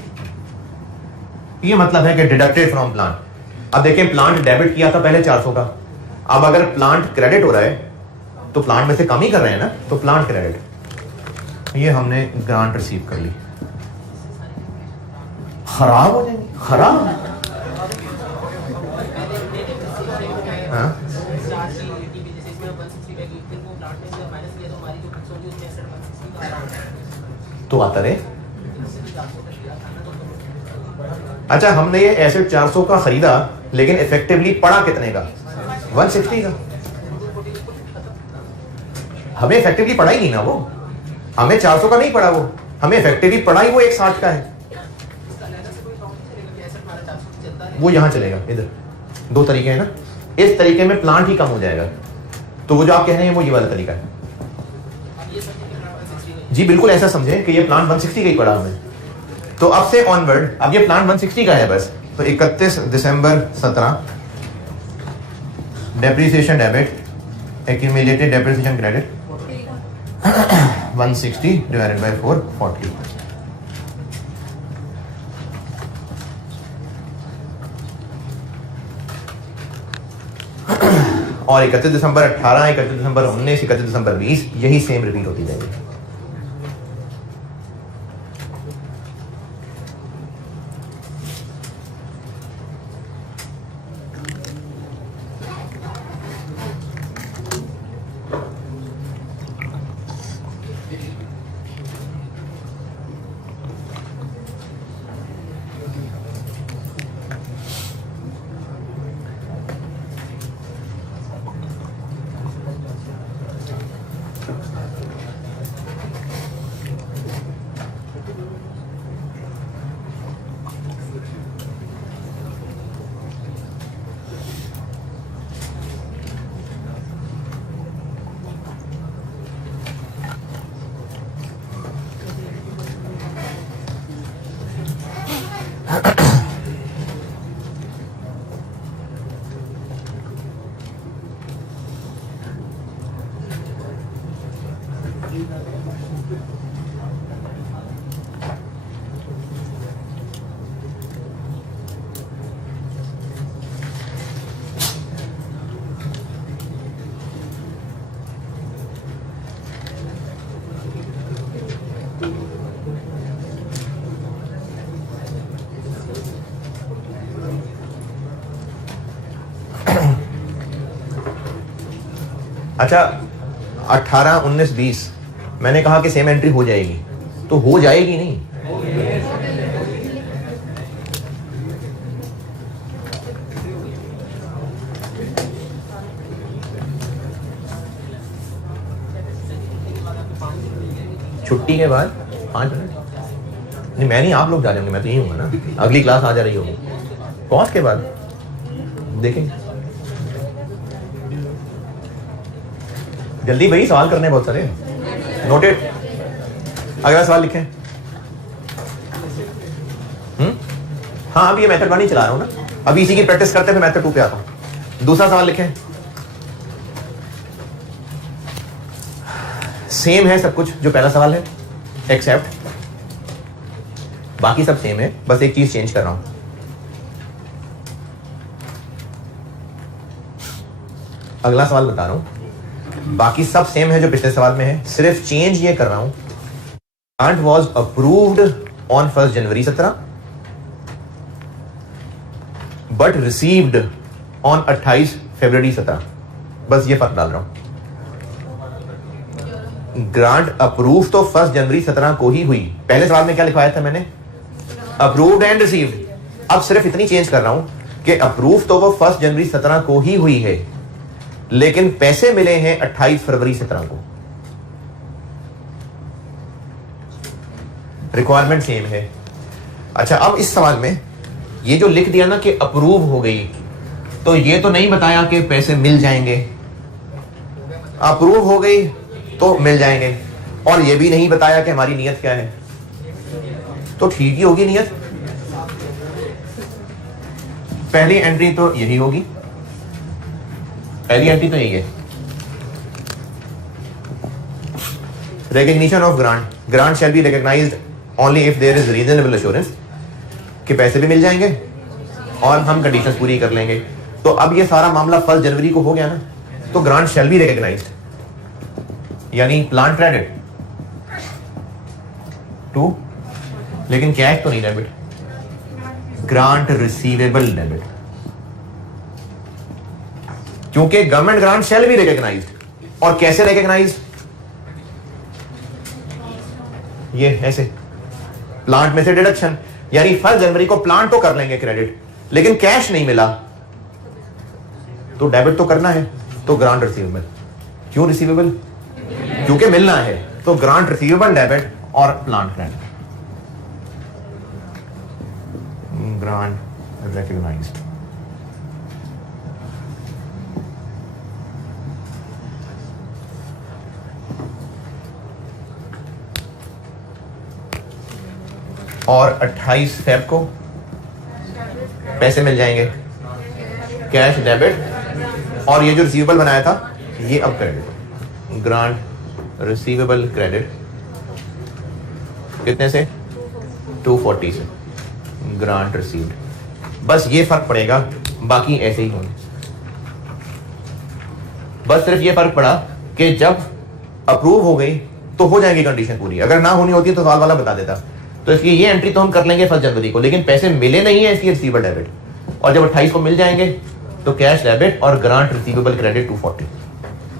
ये मतलब है कि डिडक्टेड फ्रॉम प्लांट। अब देखें प्लांट डेबिट किया था पहले 400 का, अब अगर प्लांट क्रेडिट हो रहा है तो प्लांट में से कम ही कर रहे हैं ना, तो प्लांट क्रेडिट। ये हमने ग्रांट रिसीव कर ली। खराब हो जाएंगे, खराब। हाँ? तो आता रहे। अच्छा, हमने ये एसेट 400 का खरीदा, लेकिन इफेक्टिवली पड़ा कितने का? 160 का। हमें इफेक्टिवली पड़ा ही नहीं ना वो, हमें 400 का नहीं पड़ा वो, हमें इफेक्टिवली पड़ा ही वो 160 का है। वो यहां चलेगा, इधर 2 तरीके हैं ना। इस तरीके में प्लांट ही कम हो जाएगा, तो वो जो आप कह रहे हैं वो ये वाला तरीका है। जी बिल्कुल ऐसा समझें कि ये प्लांट 160 का ही पड़ा हमें, तो अब से ऑनवर्ड अब ये प्लांट 160 का है बस। तो 31 दिसंबर 17 depreciation debit, accumulated depreciation credit 160 divided by 440। और 31 दिसंबर 18, 31 दिसंबर 19, 31 दिसंबर 20, यही सेम रिपीट होती जाएगी। अच्छा 18, 19, 20 मैंने कहा कि सेम एंट्री हो जाएगी, तो हो जाएगी नहीं। छुट्टी के बाद 5 मिनट नहीं, मैं नहीं, आप लोग जा रहे होंगे, मैं तो यही हूँ ना, अगली क्लास आ जा रही होगी। पॉज के बाद देखेंगे। जल्दी भाई, सवाल करने बहुत सारे। नोटेड। अगला सवाल लिखें। हाँ, अभी ये मेथड 1 ही चला रहा हूँ ना, अभी इसी की प्रैक्टिस करते हैं, फिर मेथड 2 पे आता हूँ। दूसरा सवाल लिखें। सेम है सब कुछ जो पहला सवाल है, एक्सेप्ट बाकी सब सेम है, बस एक चीज चेंज कर रहा हूं। अगला सवाल बता रहा हूं, बाकी सब सेम है जो पिछले सवाल में है, सिर्फ चेंज ये कर रहा हूं। ग्रांट वाज अप्रूव्ड ऑन 1 जनवरी 17 बट रिसीव्ड ऑन 28 फरवरी 17। बस ये फर्क डाल रहा हूं। ग्रांट अप्रूव तो 1 जनवरी 17 को ही हुई। पहले सवाल में क्या लिखवाया था मैंने? Approved and received. अब सिर्फ इतनी चेंज कर रहा हूं कि अप्रूव तो वो 1 जनवरी 17 को ही हुई है, लेकिन पैसे मिले हैं 28 फरवरी 17 को। रिक्वायरमेंट सेम है। अच्छा, अब इस सवाल में ये जो लिख दिया ना कि अप्रूव हो गई, तो ये तो नहीं बताया कि पैसे मिल जाएंगे। अप्रूव हो गई तो मिल जाएंगे, और ये भी नहीं बताया कि हमारी नीयत क्या है, तो ठीक ही होगी नीयत। पहली एंट्री तो यही होगी, पहली एंट्री तो यही है। Recognition of grant. Grant shall be recognised only if there is reasonable assurance कि पैसे भी मिल जाएंगे और हम कंडीशंस पूरी कर लेंगे। तो अब ये सारा मामला 1 जनवरी को हो गया ना, तो ग्रांट शैल बी रिकग्नाइज्ड, यानी प्लांट क्रेडिट टू, लेकिन कैश तो नहीं डेबिट, ग्रांट रिसीवेबल डेबिट, क्योंकि government grant shall be recognised. और कैसे रिकग्नाइज्ड? ये ऐसे, प्लांट में से डिडक्शन, यानी 1 जनवरी को प्लांट तो कर लेंगे क्रेडिट, लेकिन कैश नहीं मिला तो डेबिट तो करना है, तो ग्रांट रिसीवेबल। क्यों रिसीवेबल? क्योंकि मिलना है, तो ग्रांट रिसीवेबल डेबिट और प्लांट क्रेडिट। Grant recognised. और 28 फेब को पैसे मिल जाएंगे, कैश डेबिट, और ये जो रिसीवेबल बनाया था ये अब क्रेडिट। ग्रांट रिसीवेबल क्रेडिट कितने से? 240 से। Grant received. बस ये फर्क पड़ेगा, बाकी ऐसे ही होंगे। बस सिर्फ ये फर्क पड़ा कि जब अप्रूव हो गई तो हो जाएगी कंडीशन पूरी, अगर ना होनी होती तो सवाल वाला बता देता। तो इसलिए ये एंट्री तो हम कर लेंगे 1 जनवरी को, लेकिन पैसे मिले नहीं है, इसलिए रिसीवेबल डेबिट। और जब 28 को मिल जाएंगे तो कैश डेबिट और ग्रांट रिसीवेबल क्रेडिट 240,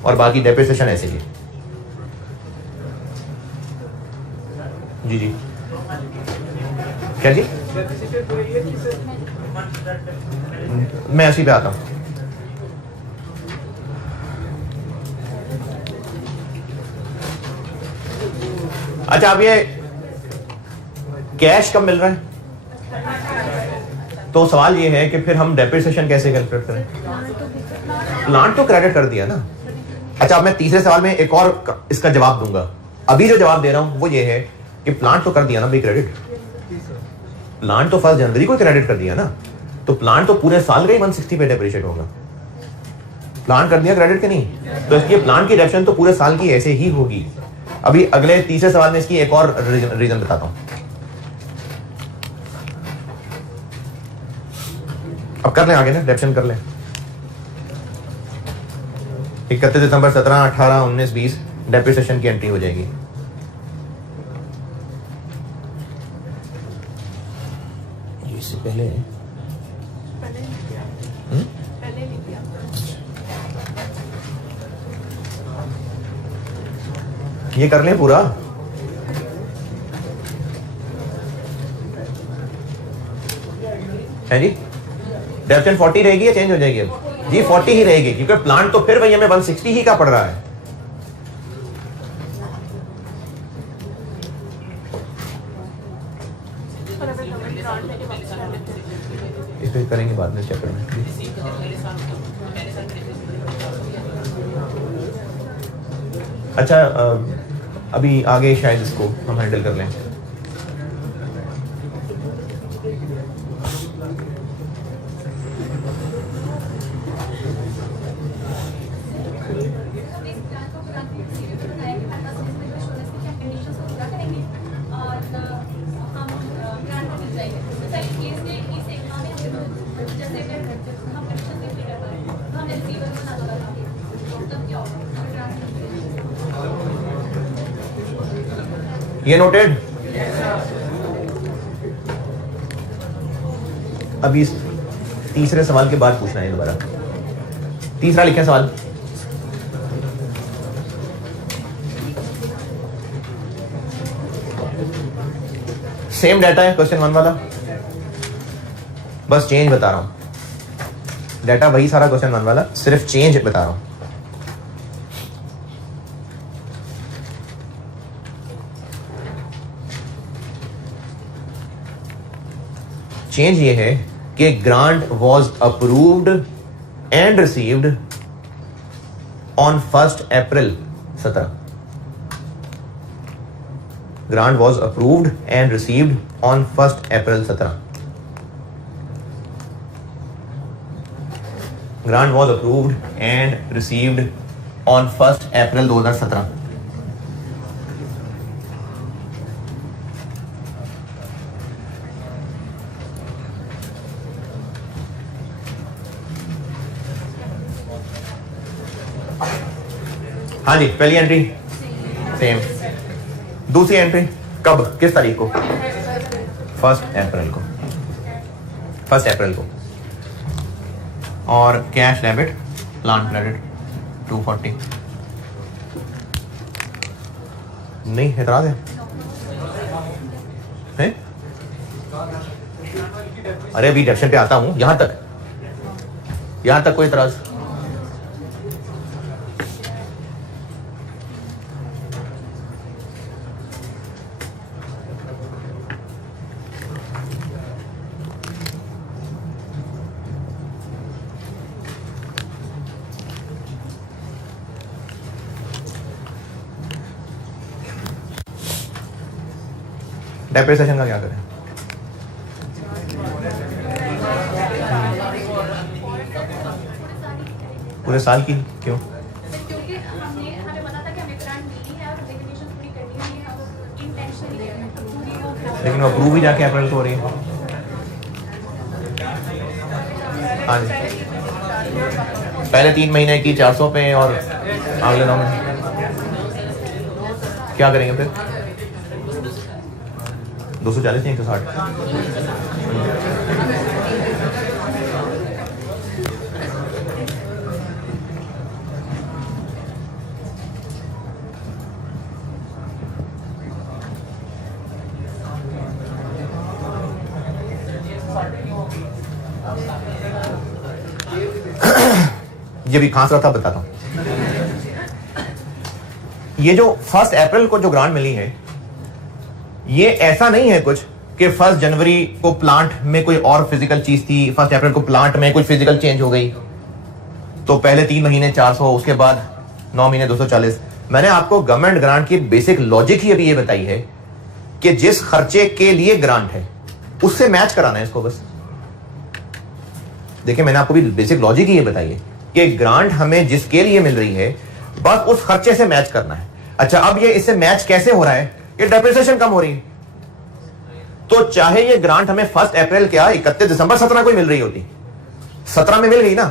और बाकी डेप्रिसिएशन ऐसे ही। जी जी, क्या जी? मैं ऐसी पे आता हूं। अच्छा, अब ये कैश कब मिल रहा है, तो सवाल ये है कि फिर हम डेप्रिसिएशन कैसे कैलकुलेट करें? प्लांट तो क्रेडिट कर दिया ना। अच्छा, अब मैं तीसरे सवाल में एक और इसका जवाब दूंगा। अभी जो जवाब दे रहा हूं वो ये है कि प्लांट तो कर दिया ना भाई क्रेडिट, प्लांट तो 1 जनवरी को क्रेडिट कर दिया ना, तो प्लांट तो पूरे साल का ही 160 पे डेप्रिशिएट होगा। प्लांट कर दिया क्रेडिट के नहीं, तो इसलिए प्लांट की डेप्रिसिएशन तो पूरे साल की ऐसे ही होगी। अभी अगले तीसरे सवाल में इसकी एक और रीजन बताता हूं। अब कर लें आगे ना, डेप्रिशिएशन कर लें। 31 दिसंबर 17, 18, 19, 20 डेप्रिसिएशन की एंट्री हो जाएगी। इससे पहले ये कर लें पूरा। है जी, डेप्थ 40 रहेगी या चेंज हो जाएगी? अब जी 40 ही रहेगी, क्योंकि प्लांट तो फिर वही हमें 160 ही का पड़ रहा है। इस पे करेंगे बाद में, चेक करेंगे। अच्छा, अभी आगे शायद इसको हम हैंडल कर लें। ये नोटेड। अभी इस तीसरे सवाल के बाद पूछना है दोबारा। तीसरा लिखें सवाल। सेम डाटा है क्वेश्चन 1 वाला, बस चेंज बता रहा हूं। डाटा वही सारा क्वेश्चन 1 वाला, सिर्फ चेंज बता रहा हूं। चेंज ये है कि grant was approved and received on 1 April 17। Grant was approved and received on 1 April 17। Grant was approved and received on 1 अप्रैल 2017। हाँ जी, पहली एंट्री सेम। दूसरी एंट्री कब, किस तारीख को? 1 अप्रैल को। 1 अप्रैल को। और कैश डेबिट, प्लांट क्रेडिट 240। नहीं, एतराज है? अरे अभी डिडक्शन पे आता हूं, यहां तक कोई एतराज? डेप्रिसिएशन का क्या करें? पूरे साल की क्यों? क्योंकि हमें पता था कि हमें ग्रांट मिली है और हमें कंडीशंस पूरी करनी है, और इंटेंशनली पूरी हो। लेकिन वो अप्रूव ही जाके अप्रैल को हो रही है। हाँ जी, पहले 3 महीने की 400 पे और अगले 9 महीने क्या करेंगे फिर? 240 नहीं 160। ये भी खांस रहा था, बताता हूं। ये जो 1 अप्रैल को जो ग्रांट मिली है, ये ऐसा नहीं है कुछ कि 1 जनवरी को प्लांट में कोई और फिजिकल चीज थी, 1 अप्रैल को प्लांट में कोई फिजिकल चेंज हो गई, तो पहले 3 महीने 400, उसके बाद 9 महीने 240। मैंने आपको गवर्नमेंट ग्रांट की बेसिक लॉजिक ही अभी ये बताई है कि जिस खर्चे के लिए ग्रांट है उससे मैच कराना है इसको बस। देखिए, मैंने आपको भी बेसिक लॉजिक ही ये बताई है कि ग्रांट हमें जिसके लिए मिल रही है बस उस खर्चे से मैच करना है। अच्छा, अब ये इससे मैच कैसे हो रहा है? ये डेप्रिसिएशन कम हो रही है, तो चाहे ये ग्रांट हमें 1 अप्रैल क्या 31 दिसंबर 17 को ही मिल रही होती, 17 में मिल गई ना,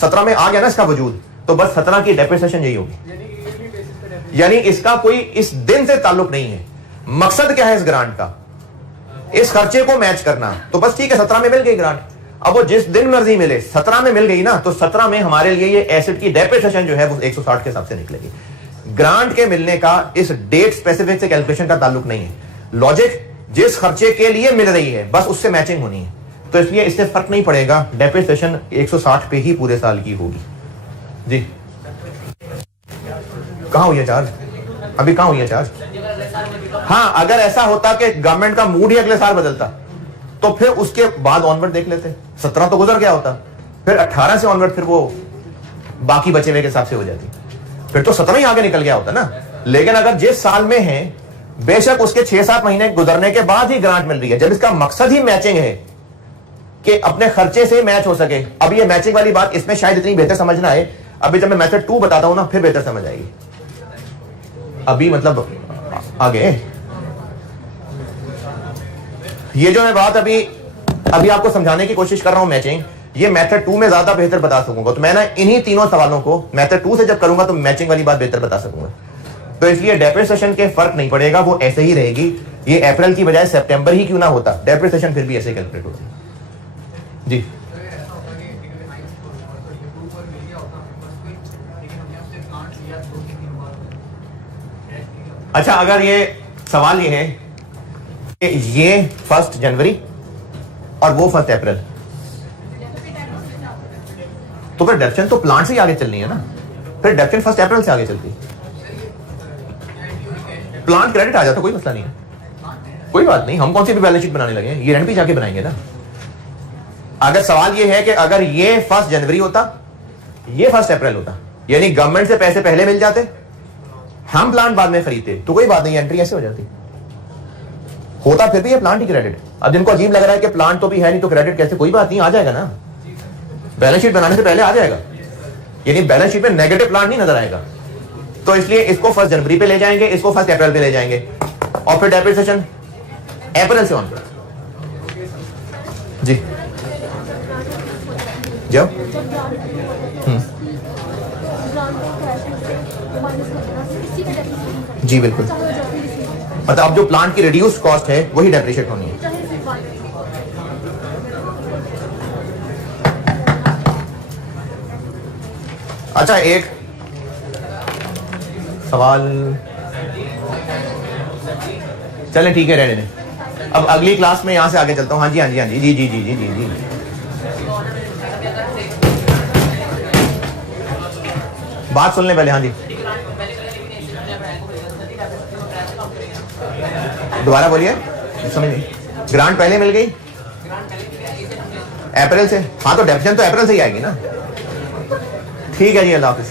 17 में आ गया ना इसका वजूद, तो बस 17 की डेप्रिसिएशन यही होगी। यानी इसका कोई इस दिन से ताल्लुक नहीं है। मकसद क्या है इस ग्रांट का? इस खर्चे को मैच करना। तो बस ठीक है, 17 में मिल गई ग्रांट, अब वो जिस दिन मर्जी मिले, 17 में मिल गई ना, तो 17 में हमारे लिए ये एसेट की डेप्रिसिएशन जो है वो 160 के हिसाब से निकलेगी। ग्रांट के मिलने का इस डेट स्पेसिफिक से कैलकुलेशन का ताल्लुक नहीं है। लॉजिक जिस खर्चे के लिए मिल रही है बस उससे मैचिंग होनी है, तो इसलिए इससे फर्क नहीं पड़ेगा। डेप्रिसिएशन 160 पे ही पूरे साल की होगी। जी कहां हुई है चार्ज? अभी कहां हुई है चार्ज? हाँ, अगर ऐसा होता कि गवर्नमेंट का मूड ही अगले साल बदलता तो फिर उसके बाद ऑनवर्ड देख लेते। 17 तो गुजर गया होता, फिर 18 से ऑनवर्ड फिर वो बाकी बचे हुए के हिसाब से हो जाती, फिर तो 17 ही आगे निकल गया होता ना। लेकिन अगर जिस साल में है बेशक उसके 6-7 महीने गुजरने के बाद ही ग्रांट मिल रही है, जब इसका मकसद ही मैचिंग है कि अपने खर्चे से मैच हो सके। अब ये मैचिंग वाली बात इसमें शायद इतनी बेहतर समझ ना आए, अभी जब मैं मेथड 2 बताता हूं ना फिर बेहतर समझ आएगी। अभी मतलब आगे ये जो मैं बात अभी आपको समझाने की कोशिश कर रहा हूं मैचिंग, ये मेथड 2 में ज्यादा बेहतर बता सकूंगा। तो मैं ना इन्हीं तीनों सवालों को मेथड 2 से जब करूंगा तो मैचिंग वाली बात बेहतर बता सकूंगा। तो इसलिए डेप्रिसिएशन के फर्क नहीं पड़ेगा, वो ऐसे ही रहेगी। ये अप्रैल की बजाय सितंबर ही क्यों ना होता, डेप्रिसिएशन फिर भी ऐसे कैलकुलेट होती है। जी अच्छा, अगर ये सवाल ये है कि ये 1 जनवरी और वो 1 अप्रैल, तो फिर डेप्शन तो प्लांट से ही आगे चलनी है ना, फिर डेप्शन 1 अप्रैल से आगे चलती है। प्लांट क्रेडिट आ जाता, कोई मसला नहीं है, कोई बात नहीं। हम कौन सी भी बैलेंस शीट बनाने लगे, ये रेंट भी जाके बनाएंगे ना। अगर सवाल ये है कि अगर ये 1 जनवरी होता, ये 1 अप्रैल होता, यानी गवर्नमेंट से पैसे पहले मिल जाते, हम प्लांट बाद में खरीदते, तो कोई बात नहीं, एंट्री ऐसे हो जाती। होता फिर भी ये प्लांट ही क्रेडिट। अब जिनको अजीब लग रहा है कि प्लांट तो भी है नहीं तो क्रेडिट कैसे, कोई बात नहीं, आ जाएगा ना, बैलेंस शीट बनाने से पहले आ जाएगा। यानी बैलेंस शीट में नेगेटिव प्लांट नहीं नजर आएगा। तो इसलिए इसको 1 जनवरी पे ले जाएंगे, इसको 1 अप्रैल पे ले जाएंगे, और फिर डेप्रिसिएशन अप्रैल से ऑन। जी जब जी बिल्कुल, मतलब अब जो प्लांट की रिड्यूस कॉस्ट है वही डेप्रिशिएट होनी है। अच्छा, एक सवाल, चलें ठीक है, रहने दें। अब अगली क्लास में यहां से आगे चलता हूं। हाँ जी, हाँ जी, हाँ जी, जी जी जी जी जी जी बात सुन लें पहले। हाँ जी, दोबारा बोलिए, समझ नहीं। ग्रांट पहले मिल गई अप्रैल से, हाँ तो डेप्शन तो अप्रैल से ही आएगी ना। ठीक है जी, अल्लाह हाफिज।